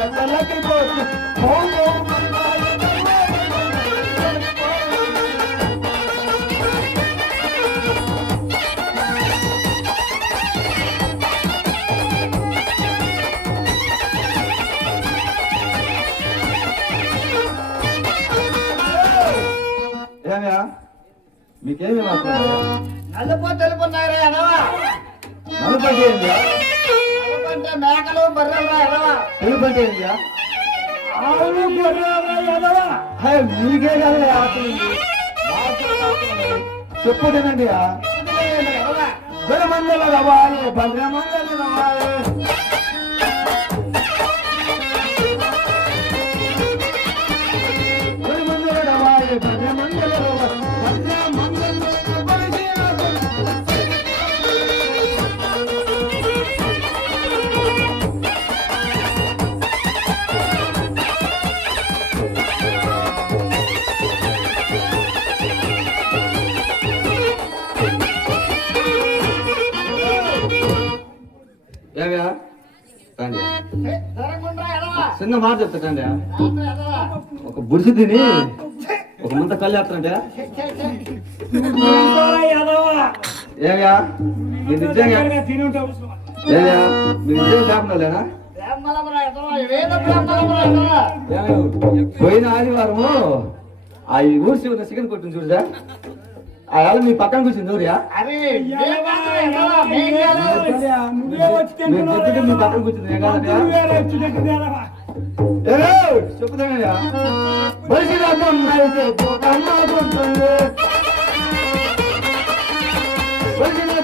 పెద్దలకి పోతే ఏమయ్యా మీకేమి నలుపు తెలుపున్నారా ఎదవా? నలుపు అంటే ఏంటా? నలుపు అంటే మేకలు బర్రెలు ఎదవా? తెలుపు అంటే ఏంటా? ఆవులు బర్రెలు ఎదవా? మీకే కదా చెప్పు తినండి ఎదవా? మందలు రవాలి భద్ర మందలు రవాలి మందలు రవాలి భద్ర మందలు భద్ర మందలు ఏమయ్యా రండి దొరకుండ్రా ఎదవా? చిన్న మాట చెప్తాండి రాత్రి ఎదవా? ఒక బుడిసి తిని ఒక ముంత కళ్ళు వేస్తానంటే ఏమయ్యా మీ నిజంగా ఏమయ్యా మీ నిజంగా లేకుండా లేనా బ్రాహ్మణమురా ఎదవా? వేద బ్రాహ్మణమురా ఎదవా? పోయిన ఆదివారము ఆ ఈ ఊరి శివుని చికెన్ కొట్టింది చూడదా ఆ ఆళ్ళ మీ పక్కన కూర్చుంది ఊరియా అరే వేదాంతురా ఎదవా? మేఘాలు మీ పక్కన కూర్చుంది ఏం కాదయ్యా చెప్పుతానయ్యా బలిసినైతే పోకమ్మ కొంటుంది బలిసినైతే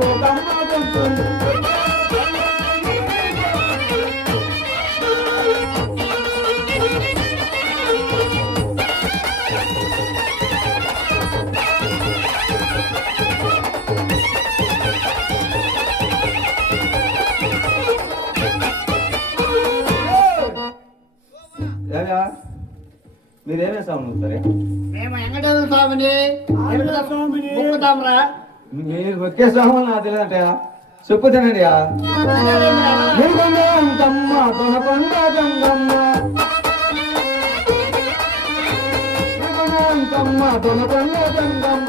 పోకమ్మ కొంటుంది మీరేమేసాము సరే మేము వెంకటేశ్వర స్వామిని మొక్కుతాంరా. మీరు ఒకే స్వామి నాకు తెలియదంటే చెప్పుతానండి తొనకొండ గంగమ్మ తొనకొండ గంగమ్మ